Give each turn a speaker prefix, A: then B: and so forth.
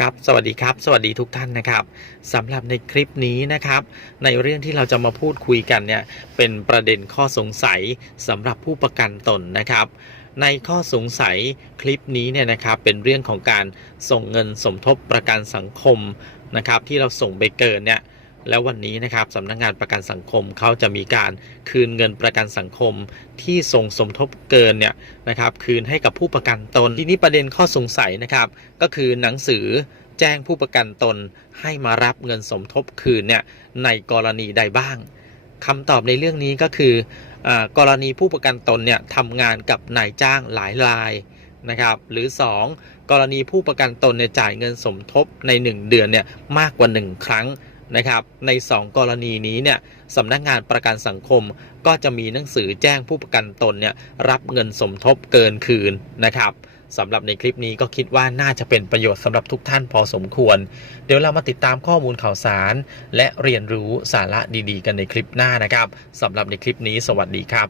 A: ครับสวัสดีครับ สวัสดีทุกท่านนะครับสำหรับในคลิปนี้นะครับ ในเรื่องที่เราจะมาพูดคุยกันเนี่ยเป็นประเด็นข้อสงสัยสำหรับผู้ประกันตนนะครับ ในข้อสงสัยคลิปนี้เนี่ยนะครับเป็นเรื่องของการส่งเงินสมทบประกันสังคมนะครับ ที่เราส่งไปเกินเนี่ย แล้ววันนี้นะครับสำนักงานประกันสังคมเขาจะมีการคืนเงินประกันสังคมที่ส่งสมทบเกินเนี่ยนะครับคืนให้กับผู้ประกันตนทีนี้ประเด็นข้อสงสัยนะครับ ก็คือหนังสือแจ้งผู้ประกันตนให้มารับเงินสมทบคืนเนี่ยในกรณีใดบ้างคำตอบในเรื่องนี้ก็คืออกรณีผู้ประกันตนเนี่ยทำงานกับนายจ้างหลายรายนะครับหรือ 2 กรณีผู้ประกันตนเนี่ยจ่ายเงินสมทบใน 1 เดือนเนี่ยมากกว่า 1 ครั้ง นะครับใน 2 กรณีนี้เนี่ยสำนักงานประกันสังคมก็จะมีหนังสือแจ้งผู้ประกันตนเนี่ยรับเงินสมทบเกินคืนนะครับสำหรับในคลิปนี้ก็คิดว่าน่าจะเป็นประโยชน์สำหรับทุกท่านพอสมควร เดี๋ยวเรามาติดตามข้อมูลข่าวสาร และเรียนรู้สาระดีๆ กันในคลิปหน้านะครับสำหรับในคลิปนี้สวัสดีครับ